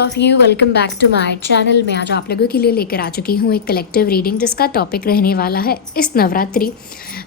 Of you, welcome back to my channel. मैं आज आप लोगों के लिए लेकर आ चुकी हूँ एक कलेक्टिव रीडिंग जिसका टॉपिक रहने वाला है इस नवरात्रि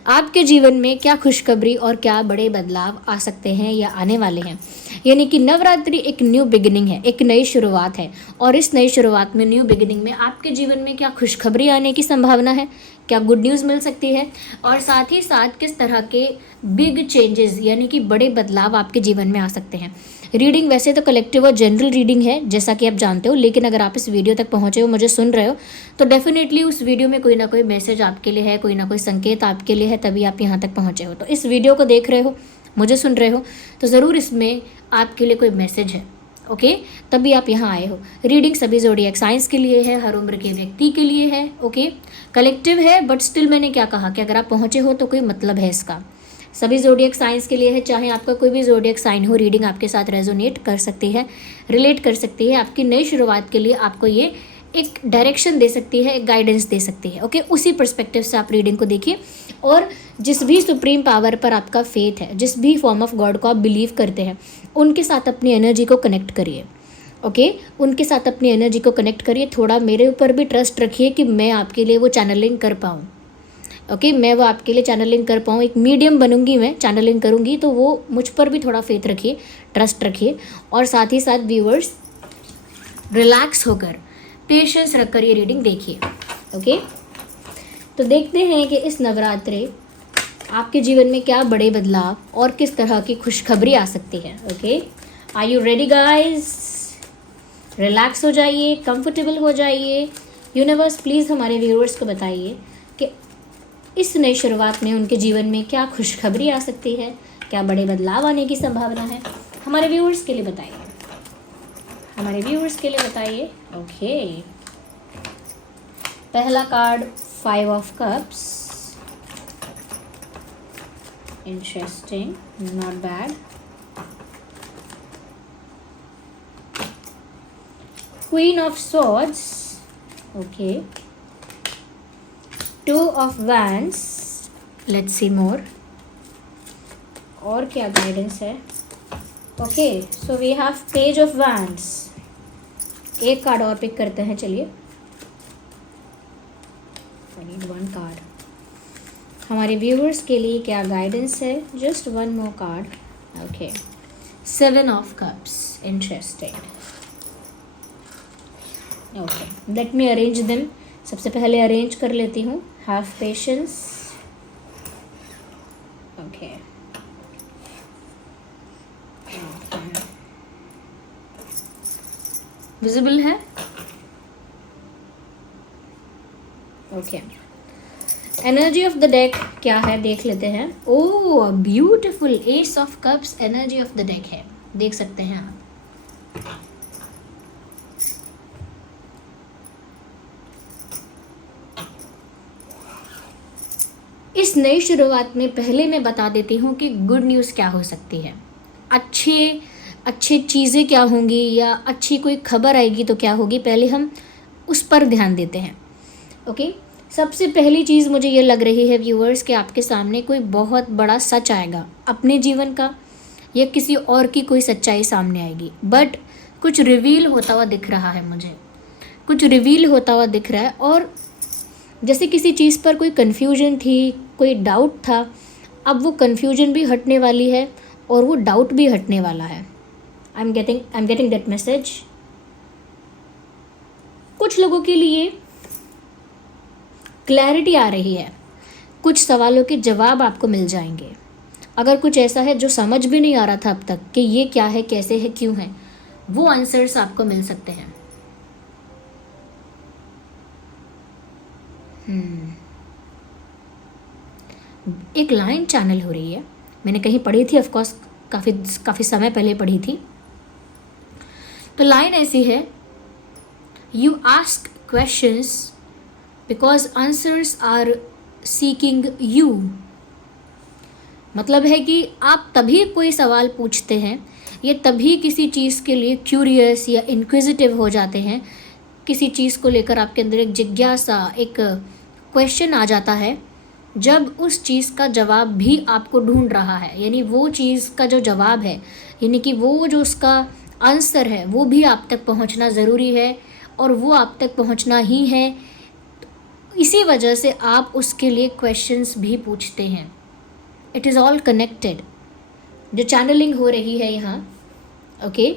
आपके जीवन में क्या खुशखबरी और क्या बड़े बदलाव आ सकते हैं या आने वाले हैं। यानी कि नवरात्रि एक न्यू बिगिनिंग है, एक नई शुरुआत है और इस नई शुरुआत में, न्यू बिगिनिंग में आपके जीवन में क्या खुशखबरी आने की संभावना है, क्या गुड न्यूज़ मिल सकती है और साथ ही साथ किस तरह के बिग चेंजेस यानी कि बड़े बदलाव आपके जीवन में आ सकते हैं। रीडिंग वैसे तो कलेक्टिव और जनरल रीडिंग है जैसा कि आप जानते हो, लेकिन अगर आप इस वीडियो तक पहुंचे हो, मुझे सुन रहे हो, तो डेफिनेटली उस वीडियो में कोई ना कोई मैसेज आपके लिए है, कोई ना कोई संकेत आपके लिए है, तभी आप यहाँ तक पहुँचे हो। तो इस वीडियो को देख रहे हो, मुझे सुन रहे हो, तो ज़रूर इसमें आपके लिए कोई मैसेज है। ओके, तभी आप यहाँ आए हो। रीडिंग सभी ज़ोडिएक साइंस के लिए है, हर उम्र के व्यक्ति के लिए है। ओके, कलेक्टिव है बट स्टिल मैंने क्या कहा कि अगर आप पहुँचे हो तो कोई मतलब है इसका। सभी ज़ोडिएक साइंस के लिए है, चाहे आपका कोई भी ज़ोडिएक साइन हो, रीडिंग आपके साथ रेजोनेट कर सकती है, रिलेट कर सकती है। आपकी नई शुरुआत के लिए आपको ये एक डायरेक्शन दे सकती है, एक गाइडेंस दे सकती है। ओके, उसी पर्सपेक्टिव से आप रीडिंग को देखिए और जिस भी सुप्रीम पावर पर आपका फेथ है, जिस भी फॉर्म ऑफ गॉड को आप बिलीव करते हैं, उनके साथ अपनी एनर्जी को कनेक्ट करिए। ओके, उनके साथ अपनी एनर्जी को कनेक्ट करिए। थोड़ा मेरे ऊपर भी ट्रस्ट रखिए कि मैं आपके लिए वो चैनलिंग कर पाऊँ। ओके, मैं वो आपके लिए चैनलिंग कर पाऊँ, एक मीडियम बनूंगी, मैं चैनलिंग करूँगी, तो वो मुझ पर भी थोड़ा फेथ रखिए, ट्रस्ट रखिए। और साथ ही साथ व्यूअर्स रिलैक्स होकर, पेशेंस रखकर ये रीडिंग देखिए। ओके, तो देखते हैं कि इस नवरात्रि आपके जीवन में क्या बड़े बदलाव और किस तरह की खुशखबरी आ सकती है। Okay, are you ready guys? Relax हो जाइए, कंफर्टेबल हो जाइए। यूनिवर्स प्लीज़ हमारे व्यूअर्स को बताइए कि इस नई शुरुआत में उनके जीवन में क्या खुशखबरी आ सकती है, क्या बड़े बदलाव आने की संभावना है। हमारे व्यूअर्स के लिए बताइए, हमारे व्यूअर्स के लिए बताइए। ओके, पहला card 5 of cups, interesting, not bad. Queen of swords, okay, 2 of wands, let's see more, और क्या गाइडेंस है। Okay, so we have page of wands. एक कार्ड और पिक करते हैं, चलिए। I need 1 card. हमारे व्यूअर्स के लिए क्या गाइडेंस है? Just 1 more card. Okay, 7 of cups, interesting. Okay, let me arrange them. सबसे पहले अरेंज कर लेती हूँ। Have patience. ओके, विजिबल है? Okay, energy of the deck क्या है देख लेते हैं। Oh beautiful, ace of cups energy of the deck है, देख सकते हैं आप। इस नई शुरुआत में पहले मैं बता देती हूँ कि गुड न्यूज़ क्या हो सकती है, अच्छी चीज़ें क्या होंगी या अच्छी कोई खबर आएगी तो क्या होगी, पहले हम उस पर ध्यान देते हैं। ओके, सबसे पहली चीज़ मुझे ये लग रही है व्यूअर्स कि आपके सामने कोई बहुत बड़ा सच आएगा अपने जीवन का, या किसी और की कोई सच्चाई सामने आएगी। बट कुछ रिवील होता हुआ दिख रहा है, मुझे कुछ रिवील होता हुआ दिख रहा है। और जैसे किसी चीज़ पर कोई कन्फ्यूजन थी, कोई डाउट था, अब वो कन्फ्यूजन भी हटने वाली है और वो डाउट भी हटने वाला है। I am getting that message. कुछ लोगों के लिए क्लैरिटी आ रही है, कुछ सवालों के जवाब आपको मिल जाएंगे। अगर कुछ ऐसा है जो समझ भी नहीं आ रहा था अब तक कि ये क्या है, कैसे है, क्यों है, वो आंसर्स आपको मिल सकते हैं। एक लाइन चैनल हो रही है, मैंने कहीं पढ़ी थी, ऑफकोर्स काफ़ी समय पहले पढ़ी थी। तो लाइन ऐसी है, you ask questions because answers are seeking you. मतलब है कि आप तभी कोई सवाल पूछते हैं या तभी किसी चीज़ के लिए क्यूरियस या इंक्विजिटिव हो जाते हैं, किसी चीज़ को लेकर आपके अंदर एक जिज्ञासा, एक क्वेश्चन आ जाता है, जब उस चीज़ का जवाब भी आपको ढूंढ रहा है। यानी वो चीज़ का जो जवाब है, यानी कि वो जो उसका आंसर है वो भी आप तक पहुंचना ज़रूरी है, और वो आप तक पहुंचना ही है। इसी वजह से आप उसके लिए क्वेश्चंस भी पूछते हैं। It is all connected. जो चैनलिंग हो रही है यहाँ, ओके,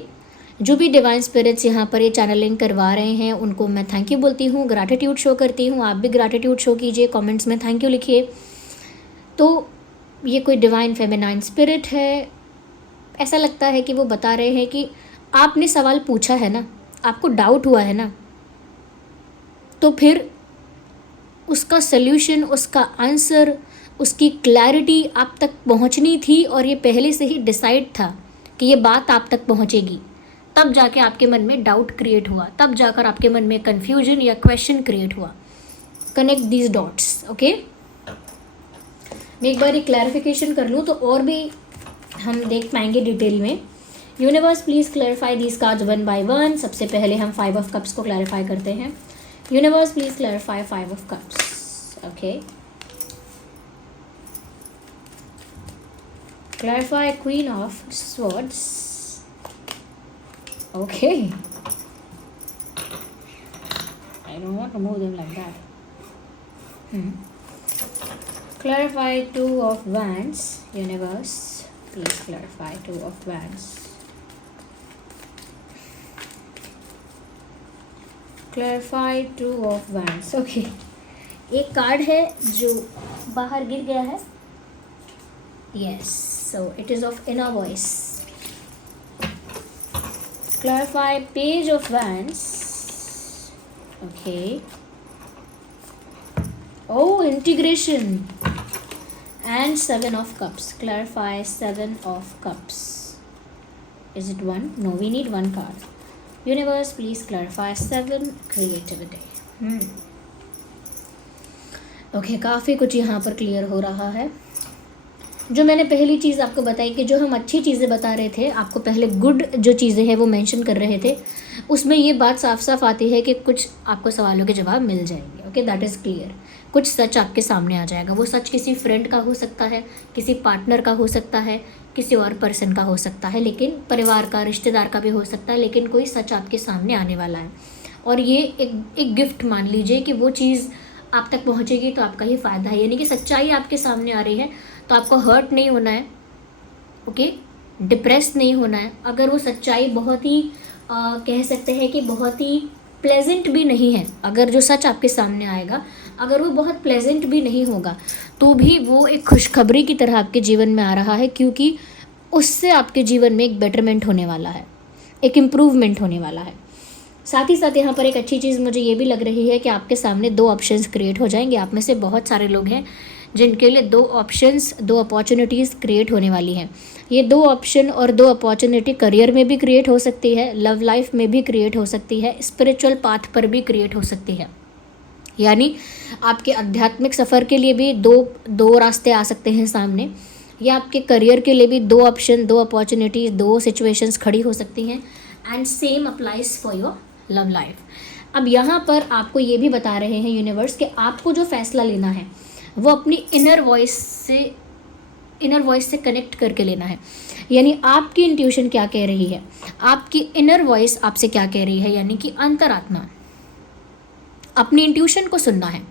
जो भी डिवाइन स्पिरिट्स यहाँ पर ये चैनलिंग करवा रहे हैं उनको मैं थैंक यू बोलती हूँ, ग्रैटिट्यूड शो करती हूँ। आप भी ग्रैटिट्यूड शो कीजिए, कमेंट्स में थैंक यू लिखिए। तो ये कोई डिवाइन फेमिनाइन स्पिरिट है, ऐसा लगता है कि वो बता रहे हैं कि आपने सवाल पूछा है ना, आपको डाउट हुआ है ना, तो फिर उसका सल्यूशन, उसका आंसर, उसकी क्लैरिटी आप तक पहुंचनी थी, और ये पहले से ही डिसाइड था कि ये बात आप तक पहुंचेगी। तब जाके आपके मन में डाउट क्रिएट हुआ, तब जाकर आपके मन में कन्फ्यूजन या क्वेश्चन क्रिएट हुआ। Connect these dots, okay. मैं एक बार ये क्लैरिफिकेशन कर लूँ तो और भी हम देख पाएंगे डिटेल में। Universe please clarify these cards one by one. सबसे पहले हम 5 ऑफ कप्स को क्लैरिफाई करते हैं। Universe please clarify 5 of cups, okay. Clarify queen of swords, okay. I don't want to move them like that. Clarify 2 of wands. Universe, please clarify 2 of wands. Clarify 2 of wands. Okay. एक card है जो बाहर गिर गया है. Yes. So it is of inner voice. Clarify page of wands. Okay. Oh, integration. And 7 of cups. Clarify 7 of cups. Is it 1? No, we need 1 card. Universe, please clarify 7 creativity. Okay, काफ़ी कुछ यहाँ पर clear हो रहा है। जो मैंने पहली चीज़ आपको बताई कि जो हम अच्छी चीज़ें बता रहे थे, आपको पहले गुड जो चीज़ें हैं वो मेंशन कर रहे थे, उसमें ये बात साफ साफ आती है कि कुछ आपको सवालों के जवाब मिल जाएंगे। Okay, that is clear. कुछ सच आपके सामने आ जाएगा। वो सच किसी फ्रेंड का हो सकता है, किसी पार्टनर का हो सकता है, किसी और पर्सन का हो सकता है, लेकिन परिवार का, रिश्तेदार का भी हो सकता है, लेकिन कोई सच आपके सामने आने वाला है। और ये एक गिफ्ट मान लीजिए कि वो चीज़ आप तक पहुँचेगी तो आपका ही फ़ायदा है। यानी कि सच्चाई आपके सामने आ रही है तो आपको हर्ट नहीं होना है, ओके, डिप्रेस नहीं होना है। अगर वो सच्चाई बहुत ही कह सकते हैं कि बहुत ही प्लेजेंट भी नहीं है, अगर जो सच आपके सामने आएगा अगर वो बहुत प्लेजेंट भी नहीं होगा, तो भी वो एक खुशखबरी की तरह आपके जीवन में आ रहा है, क्योंकि उससे आपके जीवन में एक बेटरमेंट होने वाला है, एक इम्प्रूवमेंट होने वाला है। साथ ही साथ यहाँ पर एक अच्छी चीज़ मुझे ये भी लग रही है कि आपके सामने 2 ऑप्शंस क्रिएट हो जाएंगे। आप में से बहुत सारे लोग हैं जिनके लिए 2 ऑप्शंस, 2 अपॉर्चुनिटीज़ क्रिएट होने वाली हैं। ये 2 ऑप्शन और 2 अपॉर्चुनिटी करियर में भी क्रिएट हो सकती है, लव लाइफ में भी क्रिएट हो सकती है, स्पिरिचुअल पाथ पर भी क्रिएट हो सकती है। यानी आपके आध्यात्मिक सफ़र के लिए भी दो रास्ते आ सकते हैं सामने, या आपके करियर के लिए भी 2 ऑप्शन, 2 अपॉर्चुनिटीज़, 2 सिचुएशंस खड़ी हो सकती हैं। And same applies for your love life. अब यहाँ पर आपको ये भी बता रहे हैं यूनिवर्स कि आपको जो फैसला लेना है वो अपनी इनर वॉइस से कनेक्ट करके लेना है। यानी आपकी इंट्यूशन क्या कह रही है, आपकी इनर वॉइस आपसे क्या कह रही है, यानी कि अंतरात्मा। अपनी इंट्यूशन को सुनना है।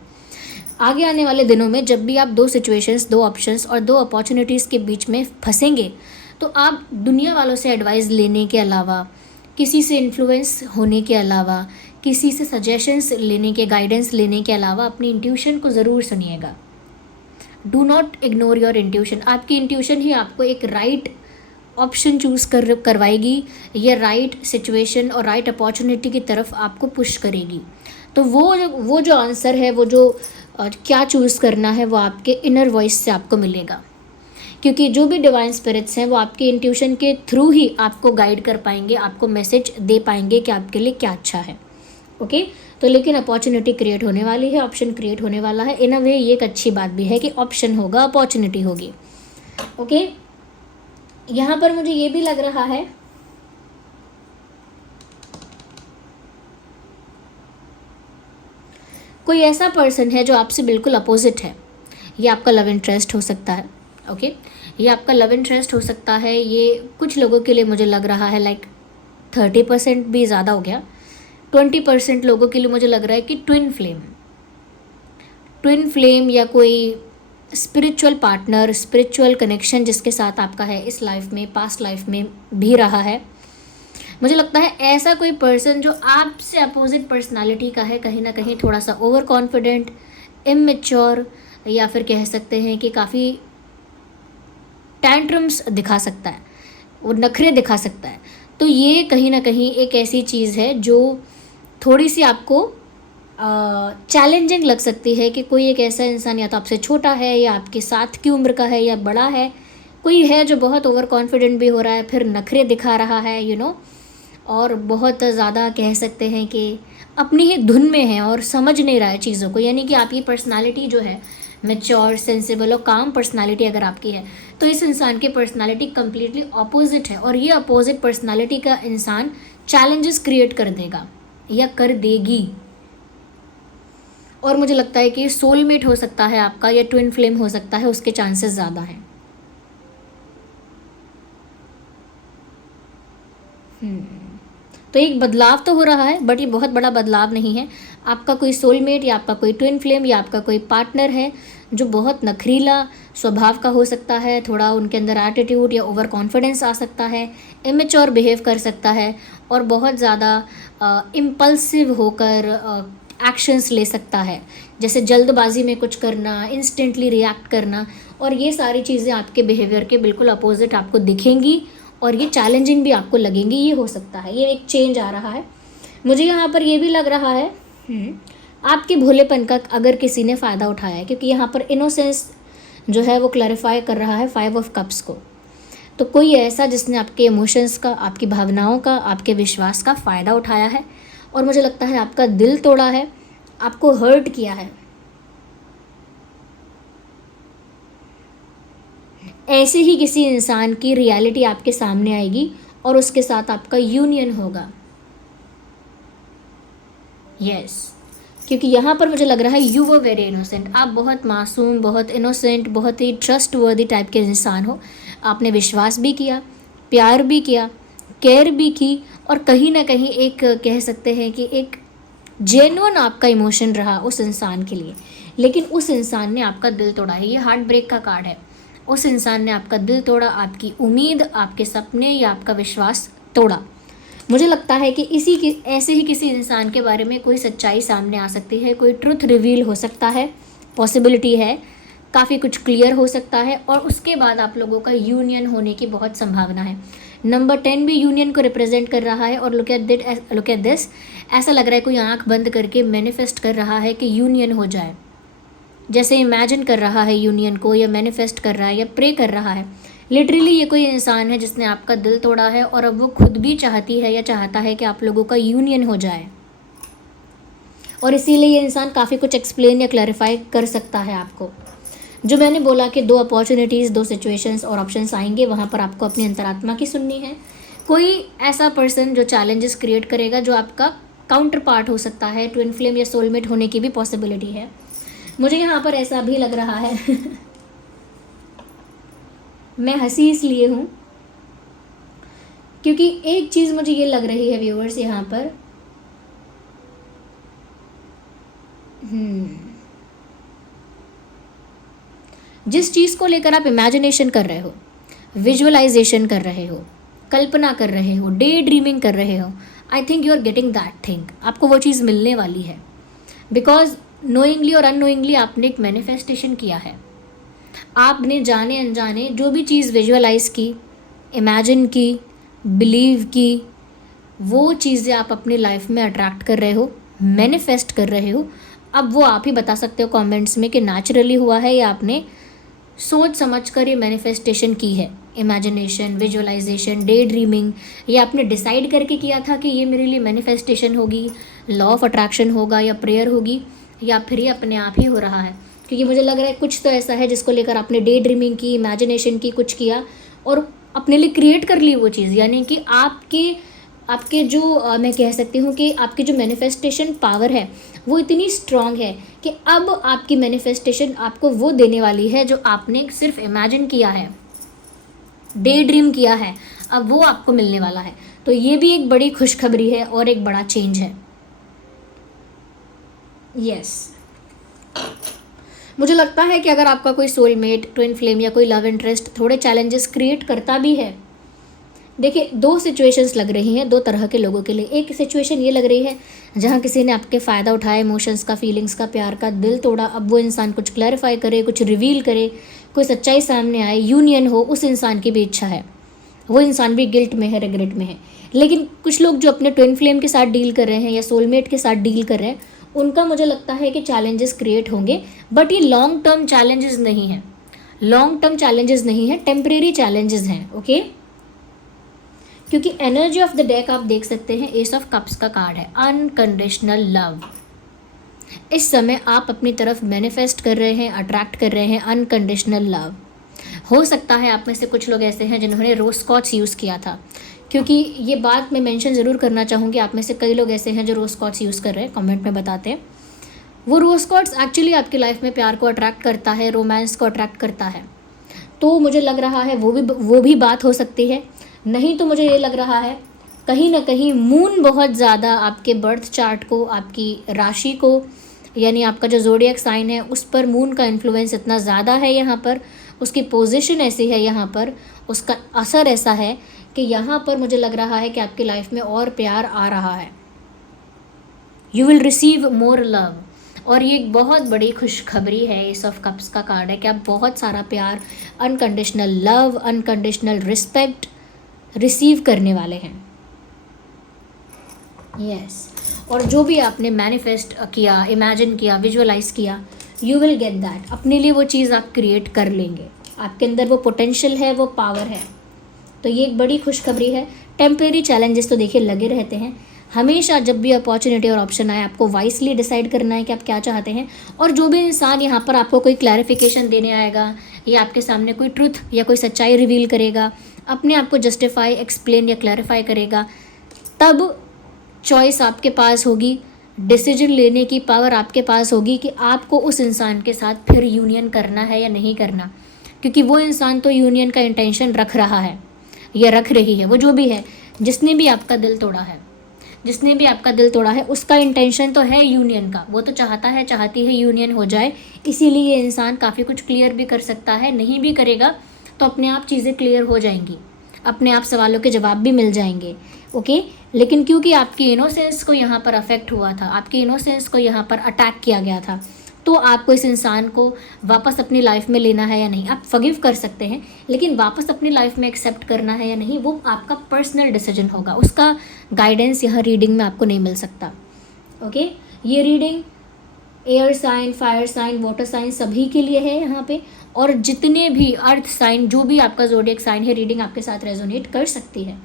आगे आने वाले दिनों में जब भी आप 2 सिचुएशंस, 2 ऑप्शंस और 2 अपॉर्चुनिटीज़ के बीच में फंसेंगे, तो आप दुनिया वालों से एडवाइस लेने के अलावा, किसी से इन्फ्लुएंस होने के अलावा, किसी से सजेशंस लेने के, गाइडेंस लेने के अलावा अपनी इंट्यूशन को ज़रूर सुनिएगा। Do not ignore your intuition. आपकी इंट्यूशन ही आपको एक राइट ऑप्शन चूज़ करवाएगी, या राइट सिचुएशन और राइट अपॉर्चुनिटी की तरफ आपको पुश करेगी। तो वो जो आंसर है, वो जो क्या चूज़ करना है, वो आपके इनर वॉइस से आपको मिलेगा। क्योंकि जो भी डिवाइन स्पिरिट्स हैं वो आपके इंट्यूशन के थ्रू ही आपको गाइड कर पाएंगे, आपको मैसेज दे पाएंगे कि आपके लिए क्या अच्छा है। ओके, तो लेकिन अपॉर्चुनिटी क्रिएट होने वाली है, ऑप्शन क्रिएट होने वाला है। इन अ वे ये एक अच्छी बात भी है कि ऑप्शन होगा, अपॉर्चुनिटी होगी। ओके, यहाँ पर मुझे ये भी लग रहा है कोई ऐसा पर्सन है जो आपसे बिल्कुल अपोजिट है। ये आपका लव इंटरेस्ट हो सकता है। ओके, ये आपका लव इंटरेस्ट हो सकता है। ये कुछ लोगों के लिए मुझे लग रहा है लाइक 30% भी ज़्यादा हो गया, 20% लोगों के लिए मुझे लग रहा है कि ट्विन फ्लेम या कोई स्पिरिचुअल पार्टनर, स्पिरिचुअल कनेक्शन जिसके साथ आपका है इस लाइफ में, पास्ट लाइफ में भी रहा है। मुझे लगता है ऐसा कोई पर्सन जो आपसे अपोजिट पर्सनालिटी का है, कहीं ना कहीं थोड़ा सा ओवर कॉन्फिडेंट, इमेच्योर, या फिर कह सकते हैं कि काफ़ी टैंट्रम्स दिखा सकता है, वो नखरे दिखा सकता है। तो ये कहीं ना कहीं एक ऐसी चीज़ है जो थोड़ी सी आपको चैलेंजिंग लग सकती है कि कोई एक ऐसा इंसान या तो आपसे छोटा है या आपके साथ की उम्र का है या बड़ा है, कोई है जो बहुत ओवर कॉन्फिडेंट भी हो रहा है, फिर नखरे दिखा रहा है, और बहुत ज़्यादा कह सकते हैं कि अपनी ही धुन में है और समझ नहीं रहा है चीज़ों को। यानी कि आपकी पर्सनालिटी जो है मैच्योर, सेंसिबल और काम पर्सनालिटी अगर आपकी है, तो इस इंसान की पर्सनालिटी कम्प्लीटली अपोजिट है, और ये अपोजिट पर्सनालिटी का इंसान चैलेंजेस क्रिएट कर देगा या कर देगी। और मुझे लगता है कि सोलमेट हो सकता है आपका या ट्विन फ्लेम हो सकता है, उसके चांसेस ज़्यादा हैं। तो एक बदलाव तो हो रहा है, बट ये बहुत बड़ा बदलाव नहीं है। आपका कोई सोलमेट या आपका कोई ट्विन फ्लेम या आपका कोई पार्टनर है जो बहुत नखरीला स्वभाव का हो सकता है, थोड़ा उनके अंदर एटीट्यूड या ओवर कॉन्फिडेंस आ सकता है, इमेच्योर बिहेव कर सकता है और बहुत ज़्यादा इम्पल्सिव होकर एक्शंस ले सकता है, जैसे जल्दबाजी में कुछ करना, इंस्टेंटली रिएक्ट करना, और ये सारी चीज़ें आपके बिहेवियर के बिल्कुल अपोजिट आपको दिखेंगी और ये चैलेंजिंग भी आपको लगेंगी। ये हो सकता है, ये एक चेंज आ रहा है। मुझे यहाँ पर ये भी लग रहा है आपके भोलेपन का अगर किसी ने फ़ायदा उठाया है, क्योंकि यहाँ पर इनोसेंस जो है वो क्लैरिफाई कर रहा है 5 ऑफ कप्स को। तो कोई ऐसा जिसने आपके इमोशंस का, आपकी भावनाओं का, आपके विश्वास का फ़ायदा उठाया है और मुझे लगता है आपका दिल तोड़ा है, आपको हर्ट किया है। ऐसे ही किसी इंसान की रियलिटी आपके सामने आएगी और उसके साथ आपका यूनियन होगा। यस, क्योंकि यहाँ पर मुझे लग रहा है यू वर वेरी इनोसेंट। आप बहुत मासूम, बहुत इनोसेंट, बहुत ही ट्रस्टवर्दी टाइप के इंसान हो। आपने विश्वास भी किया, प्यार भी किया, केयर भी की, और कहीं ना कहीं एक कह सकते हैं कि एक जेन्युइन आपका इमोशन रहा उस इंसान के लिए। लेकिन उस इंसान ने आपका दिल तोड़ा है। ये हार्ट ब्रेक का कार्ड है। उस इंसान ने आपका दिल तोड़ा, आपकी उम्मीद, आपके सपने या आपका विश्वास तोड़ा। मुझे लगता है कि ऐसे ही किसी इंसान के बारे में कोई सच्चाई सामने आ सकती है, कोई ट्रुथ रिवील हो सकता है, पॉसिबिलिटी है, काफ़ी कुछ क्लियर हो सकता है, और उसके बाद आप लोगों का यूनियन होने की बहुत संभावना है। नंबर 10 भी यूनियन को रिप्रेजेंट कर रहा है, और लुक एट दिस, ऐसा लग रहा है कोई आंख बंद करके मैनिफेस्ट कर रहा है कि यूनियन हो जाए, जैसे इमेजिन कर रहा है यूनियन को, या मैनिफेस्ट कर रहा है, या प्रे कर रहा है। लिटरली ये कोई इंसान है जिसने आपका दिल तोड़ा है और अब वो खुद भी चाहती है या चाहता है कि आप लोगों का यूनियन हो जाए, और इसीलिए ये इंसान काफ़ी कुछ एक्सप्लेन या क्लैरिफाई कर सकता है आपको। जो मैंने बोला कि 2 अपॉर्चुनिटीज़, 2 सिचुएशंस और ऑप्शंस आएंगे, वहाँ पर आपको अपनी अंतरात्मा की सुननी है। कोई ऐसा पर्सन जो चैलेंजेस क्रिएट करेगा, जो आपका काउंटर पार्ट हो सकता है, ट्विन फ्लेम या सोलमेट होने की भी पॉसिबिलिटी है। मुझे यहाँ पर ऐसा भी लग रहा है मैं हंसी इसलिए हूँ क्योंकि एक चीज़ मुझे ये लग रही है व्यूअर्स यहाँ पर, जिस चीज़ को लेकर आप इमेजिनेशन कर रहे हो, विजुअलाइजेशन कर रहे हो, कल्पना कर रहे हो, डे ड्रीमिंग कर रहे हो, I think you are getting that thing. आपको वो चीज़ मिलने वाली है, बिकॉज नोइंगली और अननोइंगली आपने एक मैनिफेस्टेशन किया है। आपने जाने अनजाने जो भी चीज़ विजुअलाइज की, इमेजिन की, बिलीव की, वो चीज़ें आप अपनी लाइफ में अट्रैक्ट कर रहे हो, मैनिफेस्ट कर रहे हो। अब वो आप ही बता सकते हो कमेंट्स में कि नेचुरली हुआ है या आपने सोच समझ कर ये मैनिफेस्टेशन की है। इमेजिनेशन, विजुअलाइजेशन, डे ड्रीमिंग, ये आपने डिसाइड करके किया था कि ये मेरे लिए मैनिफेस्टेशन होगी, लॉ ऑफ अट्रैक्शन होगा, या प्रेयर होगी, या फिर ये अपने आप ही हो रहा है। क्योंकि मुझे लग रहा है कुछ तो ऐसा है जिसको लेकर आपने डे ड्रीमिंग की, इमेजिनेशन की, कुछ किया और अपने लिए क्रिएट कर ली वो चीज़। यानी कि आपके जो मैं कह सकती हूँ कि आपकी जो मैनिफेस्टेशन पावर है वो इतनी स्ट्रॉन्ग है कि अब आपकी मैनिफेस्टेशन आपको वो देने वाली है जो आपने सिर्फ इमेजिन किया है, डे ड्रीम किया है, अब वो आपको मिलने वाला है। तो ये भी एक बड़ी खुशखबरी है और एक बड़ा चेंज है। यस, मुझे लगता है कि अगर आपका कोई सोलमेट, ट्विन फ्लेम या कोई लव इंटरेस्ट थोड़े चैलेंजेस क्रिएट करता भी है, देखिए 2 सिचुएशंस लग रही हैं 2 तरह के लोगों के लिए। एक सिचुएशन ये लग रही है जहाँ किसी ने आपके फ़ायदा उठाया, इमोशंस का, फीलिंग्स का, प्यार का, दिल तोड़ा। अब वो इंसान कुछ क्लैरिफाई करे, कुछ रिवील करे, कोई सच्चाई सामने आए, यूनियन हो, उस इंसान की भी इच्छा है। वो इंसान भी गिल्ट में है, रिग्रेट में है। लेकिन कुछ लोग जो अपने ट्विन फ्लेम के साथ डील कर रहे हैं या सोलमेट के साथ डील कर रहे हैं, उनका मुझे लगता है कि चैलेंजेस क्रिएट होंगे, बट ये लॉन्ग टर्म चैलेंजेस नहीं हैं। लॉन्ग टर्म चैलेंजेस नहीं है, टेम्परेरी चैलेंजेस हैं। ओके, क्योंकि एनर्जी ऑफ द डेक आप देख सकते हैं, एस ऑफ कप्स का कार्ड है, अनकंडीशनल लव। इस समय आप अपनी तरफ मैनिफेस्ट कर रहे हैं, अट्रैक्ट कर रहे हैं अनकंडीशनल लव। हो सकता है आप में से कुछ लोग ऐसे हैं जिन्होंने रोज स्कॉच यूज़ किया था, क्योंकि ये बात मैं मेंशन ज़रूर करना चाहूँगी, आप में से कई लोग ऐसे हैं जो रोज स्कॉच यूज़ कर रहे हैं, कमेंट में बताते हैं। वो रोज स्कॉच एक्चुअली आपकी लाइफ में प्यार को अट्रैक्ट करता है, रोमांस को अट्रैक्ट करता है। तो मुझे लग रहा है वो भी बात हो सकती है। नहीं तो मुझे ये लग रहा है कहीं ना कहीं मून बहुत ज़्यादा आपके बर्थ चार्ट को, आपकी राशि को, यानी आपका जो ज़ोडिएक साइन है उस पर मून का इन्फ्लुएंस इतना ज़्यादा है, यहाँ पर उसकी पोजीशन ऐसी है, यहाँ पर उसका असर ऐसा है कि यहाँ पर मुझे लग रहा है कि आपकी लाइफ में और प्यार आ रहा है। You will receive more love, और ये एक बहुत बड़ी खुशखबरी है। एस ऑफ कप्स का कार्ड है कि आप बहुत सारा प्यार, unconditional love, unconditional respect receive करने वाले हैं। यस, और जो भी आपने मैनिफेस्ट किया, इमेजिन किया, विजुअलाइज किया, यू विल गेट दैट। अपने लिए वो चीज़ आप क्रिएट कर लेंगे। आपके अंदर वो पोटेंशियल है, वो पावर है। तो ये एक बड़ी खुशखबरी है। टेम्परेरी चैलेंजेस तो देखिए लगे रहते हैं हमेशा। जब भी अपॉर्चुनिटी और ऑप्शन आए, आपको वाइसली डिसाइड करना है कि आप क्या चाहते हैं। और जो भी इंसान यहाँ पर आपको कोई क्लैरिफिकेशन देने आएगा या आपके सामने कोई ट्रुथ या कोई सच्चाई रिवील करेगा, अपने आप को जस्टिफाई, एक्सप्लेन या क्लैरिफाई करेगा, तब चॉइस आपके पास होगी, डिसीजन लेने की पावर आपके पास होगी कि आपको उस इंसान के साथ फिर यूनियन करना है या नहीं करना। क्योंकि वो इंसान तो यूनियन का इंटेंशन रख रहा है या रख रही है। वो जो भी है, जिसने भी आपका दिल तोड़ा है, जिसने भी आपका दिल तोड़ा है, उसका इंटेंशन तो है यूनियन का। वो तो चाहती है यूनियन हो जाए। इसीलिए ये इंसान काफ़ी कुछ क्लियर भी कर सकता है, नहीं भी करेगा तो अपने आप चीज़ें क्लियर हो जाएंगी, अपने आप सवालों के जवाब भी मिल जाएंगे। ओके, लेकिन क्योंकि आपकी इनोसेंस को यहाँ पर अफेक्ट हुआ था, आपकी इनोसेंस को यहाँ पर अटैक किया गया था, तो आपको इस इंसान को वापस अपनी लाइफ में लेना है या नहीं। आप फॉरगिव कर सकते हैं, लेकिन वापस अपनी लाइफ में एक्सेप्ट करना है या नहीं, वो आपका पर्सनल डिसीजन होगा। उसका गाइडेंस यहाँ रीडिंग में आपको नहीं मिल सकता। ओके, ये reading air sign, fire sign, water sign सभी के लिए है यहाँ पे। और जितने भी अर्थ साइन, जो भी आपका ज़ोडिएक साइन है, रीडिंग आपके साथ रेजोनेट कर सकती है।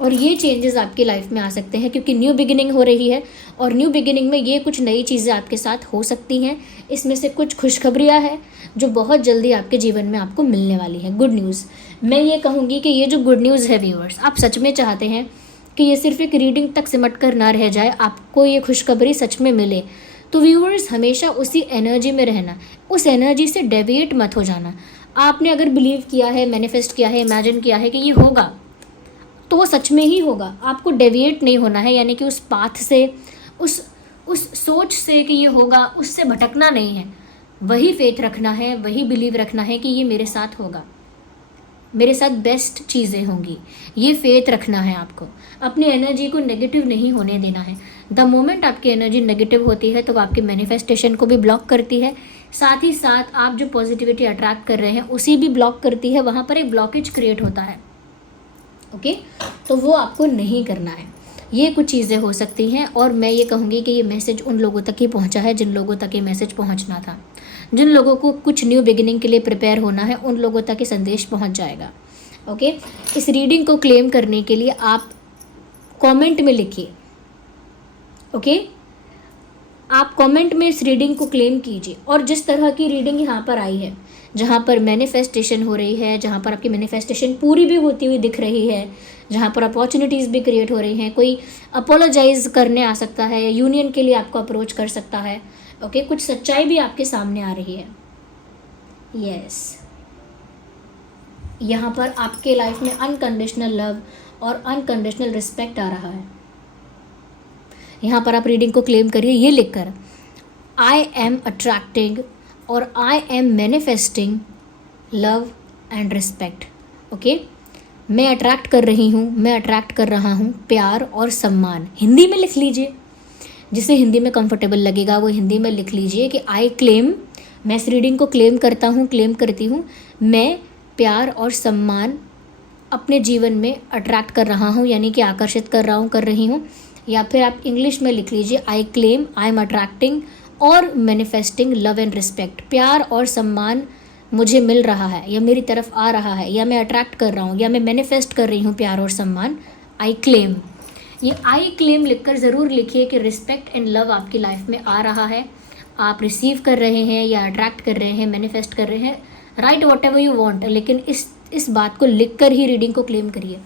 और ये चेंजेस आपकी लाइफ में आ सकते हैं क्योंकि न्यू बिगिनिंग हो रही है, और न्यू बिगिनिंग में ये कुछ नई चीज़ें आपके साथ हो सकती हैं। इसमें से कुछ खुशखबरियाँ हैं जो बहुत जल्दी आपके जीवन में आपको मिलने वाली है। गुड न्यूज़, मैं ये कहूँगी कि ये जो गुड न्यूज़ है व्यूअर्स, आप सच में चाहते हैं कि ये सिर्फ एक रीडिंग तक सिमट कर ना रह जाए, आपको ये खुशखबरी सच में मिले, तो व्यूअर्स हमेशा उसी एनर्जी में रहना, उस एनर्जी से डेविएट मत हो जाना। आपने अगर बिलीव किया है, मैनिफेस्ट किया है, इमेजिन किया है कि ये होगा, तो वो सच में ही होगा। आपको डेविएट नहीं होना है, यानी कि उस पाथ से, उस सोच से कि ये होगा, उससे भटकना नहीं है। वही फेथ रखना है, वही बिलीव रखना है कि ये मेरे साथ होगा, मेरे साथ बेस्ट चीज़ें होंगी। ये फेथ रखना है आपको। अपनी एनर्जी को नेगेटिव नहीं होने देना है। द मोमेंट आपकी एनर्जी नेगेटिव होती है तो वो आपके मैनिफेस्टेशन को भी ब्लॉक करती है, साथ ही साथ आप जो पॉजिटिविटी अट्रैक्ट कर रहे हैं उसी भी ब्लॉक करती है। वहाँ पर एक ब्लॉकेज क्रिएट होता है। ओके, तो वो आपको नहीं करना है। ये कुछ चीज़ें हो सकती हैं, और मैं ये कहूँगी कि ये मैसेज उन लोगों तक ही पहुँचा है जिन लोगों तक ये मैसेज पहुँचना था। जिन लोगों को कुछ न्यू बिगिनिंग के लिए प्रिपेयर होना है, उन लोगों तक ये संदेश पहुँच जाएगा। ओके, इस रीडिंग को क्लेम करने के लिए आप कमेंट में लिखिए। ओके, आप कमेंट में इस रीडिंग को क्लेम कीजिए। और जिस तरह की रीडिंग यहाँ पर आई है, जहाँ पर मैनिफेस्टेशन हो रही है, जहाँ पर आपकी मैनिफेस्टेशन पूरी भी होती हुई दिख रही है, जहाँ पर अपॉर्चुनिटीज़ भी क्रिएट हो रही हैं, कोई अपोलोजाइज करने आ सकता है, यूनियन के लिए आपको अप्रोच कर सकता है। ओके, कुछ सच्चाई भी आपके सामने आ रही है। यस, यहाँ पर आपके लाइफ में अनकंडीशनल लव और अनकंडीशनल रिस्पेक्ट आ रहा है। यहाँ पर आप रीडिंग को क्लेम करिए ये लिखकर, आई एम अट्रैक्टिंग और I am manifesting love and respect. Okay, मैं अट्रैक्ट कर रही हूँ, मैं अट्रैक्ट कर रहा हूँ प्यार और सम्मान। हिंदी में लिख लीजिए, जिसे हिंदी में कंफर्टेबल लगेगा वो हिंदी में लिख लीजिए कि आई क्लेम, मैं इस रीडिंग को क्लेम करता हूँ, क्लेम करती हूँ, मैं प्यार और सम्मान अपने जीवन में अट्रैक्ट कर रहा हूँ, यानी कि आकर्षित कर रहा हूँ, कर रही हूँ। या फिर आप इंग्लिश में लिख लीजिए, I claim, I am attracting और मैनिफेस्टिंग लव एंड रिस्पेक्ट। प्यार और सम्मान मुझे मिल रहा है या मेरी तरफ आ रहा है, या मैं अट्रैक्ट कर रहा हूँ, या मैं मैनिफेस्ट कर रही हूँ प्यार और सम्मान। आई क्लेम, ये आई क्लेम लिखकर ज़रूर लिखिए कि रिस्पेक्ट एंड लव आपकी लाइफ में आ रहा है, आप रिसीव कर रहे हैं या अट्रैक्ट कर रहे हैं, मैनिफेस्ट कर रहे हैं। Right what ever you want, लेकिन इस बात को लिखकर ही रीडिंग को क्लेम करिए।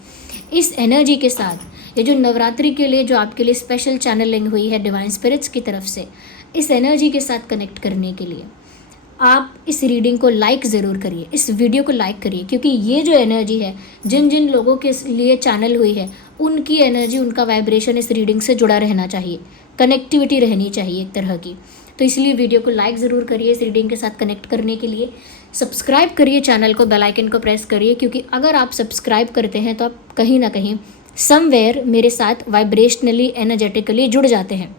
इस एनर्जी के साथ ये जो नवरात्रि के लिए जो आपके लिए स्पेशल चैनलिंग हुई है डिवाइन स्पिरिट्स की तरफ से, इस एनर्जी के साथ कनेक्ट करने के लिए आप इस रीडिंग को लाइक ज़रूर करिए, इस वीडियो को लाइक करिए, क्योंकि ये जो एनर्जी है जिन जिन लोगों के लिए चैनल हुई है उनकी एनर्जी, उनका वाइब्रेशन इस रीडिंग से जुड़ा रहना चाहिए, कनेक्टिविटी रहनी चाहिए एक तरह की। तो इसलिए वीडियो को लाइक ज़रूर करिए इस रीडिंग के साथ कनेक्ट करने के लिए। सब्सक्राइब करिए चैनल को, बेल आइकन को प्रेस करिए, क्योंकि अगर आप सब्सक्राइब करते हैं तो आप कहीं ना कहीं समवेयर मेरे साथ वाइब्रेशनली, एनर्जेटिकली जुड़ जाते हैं,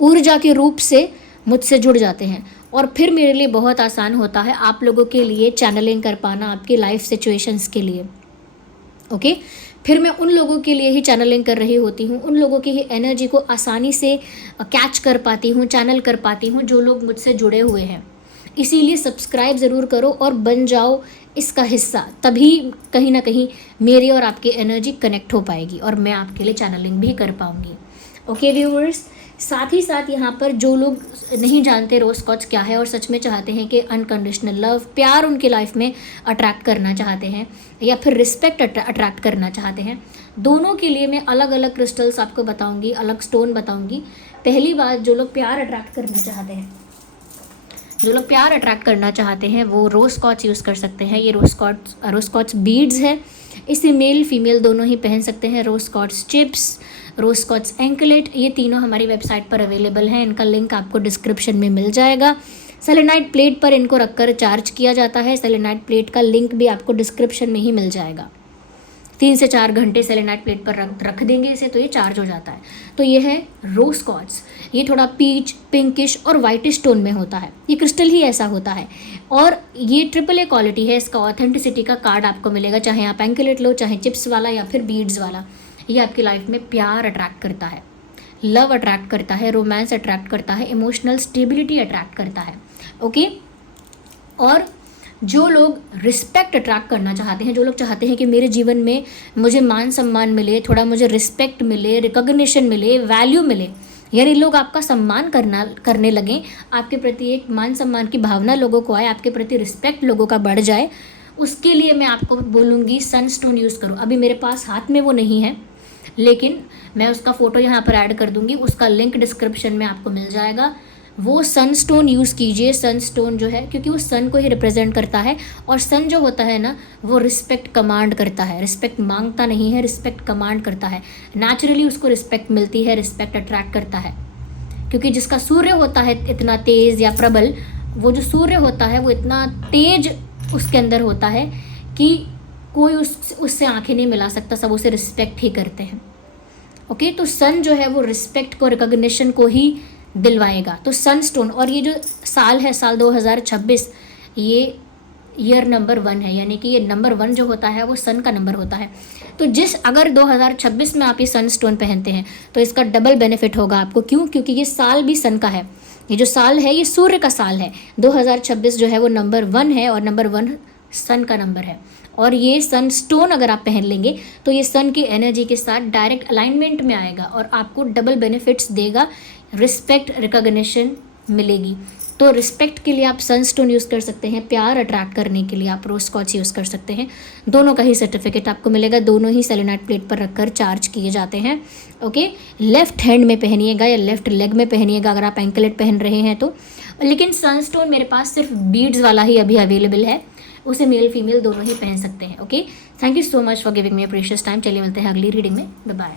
ऊर्जा के रूप से मुझसे जुड़ जाते हैं, और फिर मेरे लिए बहुत आसान होता है आप लोगों के लिए चैनलिंग कर पाना आपकी लाइफ सिचुएशंस के लिए। ओके, फिर मैं उन लोगों के लिए ही चैनलिंग कर रही होती हूँ, उन लोगों की ही एनर्जी को आसानी से कैच कर पाती हूँ, चैनल कर पाती हूँ जो लोग मुझसे जुड़े हुए हैं। इसीलिए सब्सक्राइब ज़रूर करो और बन जाओ इसका हिस्सा, तभी कहीं ना कहीं मेरी और आपकी एनर्जी कनेक्ट हो पाएगी और मैं आपके लिए चैनलिंग भी कर पाऊँगी। ओके व्यूअर्स, साथ ही साथ यहाँ पर जो लोग नहीं जानते रोज स्कॉच क्या है और सच में चाहते हैं कि अनकंडीशनल लव, प्यार उनके लाइफ में अट्रैक्ट करना चाहते हैं या फिर रिस्पेक्ट अट्रैक्ट करना चाहते हैं, दोनों के लिए मैं अलग अलग क्रिस्टल्स आपको बताऊंगी, अलग स्टोन बताऊंगी। पहली बात, जो लोग प्यार अट्रैक्ट करना चाहते हैं, जो लोग प्यार अट्रैक्ट करना चाहते हैं वो रोज स्कॉच यूज़ कर सकते हैं। ये रोज स्कॉच बीड्स है, इसे मेल फीमेल दोनों ही पहन सकते हैं। रोज स्कॉच चिप्स, रोज स्कॉच एंकलेट, ये तीनों हमारी वेबसाइट पर अवेलेबल हैं, इनका लिंक आपको डिस्क्रिप्शन में मिल जाएगा। सेलेनाइट प्लेट पर इनको रखकर चार्ज किया जाता है, सेलेनाइट प्लेट का लिंक भी आपको डिस्क्रिप्शन में ही मिल जाएगा। 3 से 4 घंटे सेलेनाइट प्लेट पर रख देंगे इसे तो ये चार्ज हो जाता है। तो ये है रोज क्वार्ट्ज, ये थोड़ा पीच, पिंकिश और वाइटिश टोन में होता है, ये क्रिस्टल ही ऐसा होता है और ये AAA क्वालिटी है। इसका ऑथेंटिसिटी का कार्ड आपको मिलेगा, चाहे आप एंकलेट लो, चाहे चिप्स वाला या फिर बीड्स वाला। ये आपकी लाइफ में प्यार अट्रैक्ट करता है, लव अट्रैक्ट करता है, रोमांस अट्रैक्ट करता है, इमोशनल स्टेबिलिटी अट्रैक्ट करता है। ओके, और जो लोग रिस्पेक्ट अट्रैक्ट करना चाहते हैं, जो लोग चाहते हैं कि मेरे जीवन में मुझे मान सम्मान मिले, थोड़ा मुझे रिस्पेक्ट मिले, रिकॉग्निशन मिले, वैल्यू मिले, यानी लोग आपका सम्मान करने लगें, आपके प्रति एक मान सम्मान की भावना लोगों को आए, आपके प्रति रिस्पेक्ट लोगों का बढ़ जाए, उसके लिए मैं आपको बोलूँगी सनस्टोन यूज़ करो। अभी मेरे पास हाथ में वो नहीं है, लेकिन मैं उसका फ़ोटो यहाँ पर ऐड कर दूँगी, उसका लिंक डिस्क्रिप्शन में आपको मिल जाएगा। वो सनस्टोन यूज़ कीजिए। सनस्टोन जो है, क्योंकि वो सन को ही रिप्रेजेंट करता है और सन जो होता है ना, वो रिस्पेक्ट कमांड करता है, रिस्पेक्ट मांगता नहीं है, रिस्पेक्ट कमांड करता है। नेचुरली उसको रिस्पेक्ट मिलती है, रिस्पेक्ट अट्रैक्ट करता है, क्योंकि जिसका सूर्य होता है इतना तेज़ या प्रबल, वो जो सूर्य होता है वो इतना तेज उसके अंदर होता है कि कोई उससे आंखें नहीं मिला सकता, सब उसे रिस्पेक्ट ही करते हैं। ओके, तो सन जो है वो रिस्पेक्ट को, रिकॉग्निशन को ही दिलवाएगा। तो सनस्टोन, और ये जो साल है, साल 2026, ये ईयर नंबर 1 है, यानी कि ये नंबर 1 जो होता है वो सन का नंबर होता है। तो अगर 2026 में आप ये सनस्टोन पहनते हैं तो इसका डबल बेनिफिट होगा आपको। क्यों? क्योंकि ये साल भी सन का है, ये जो साल है ये सूर्य का साल है। 2026 जो है वो नंबर 1 है और नंबर 1 सन का नंबर है। और ये सन स्टोन अगर आप पहन लेंगे तो ये सन की एनर्जी के साथ डायरेक्ट अलाइनमेंट में आएगा और आपको डबल बेनिफिट्स देगा, रिस्पेक्ट, रिकॉग्निशन मिलेगी। तो रिस्पेक्ट के लिए आप सनस्टोन यूज़ कर सकते हैं, प्यार अट्रैक्ट करने के लिए आप रोज स्कॉच यूज़ कर सकते हैं। दोनों का ही सर्टिफिकेट आपको मिलेगा, दोनों ही सेलेनाइट प्लेट पर रखकर चार्ज किए जाते हैं। ओके, लेफ्ट हैंड में पहनिएगा या लेफ्ट लेग में पहनिएगा अगर आप एंकलेट पहन रहे हैं तो। लेकिन सनस्टोन मेरे पास सिर्फ बीड्स वाला ही अभी अवेलेबल है, उसे मेल फीमेल दोनों ही पहन सकते हैं। Okay, thank you so much for giving me a precious time. चलिए मिलते हैं अगली रीडिंग में, बाय बाय।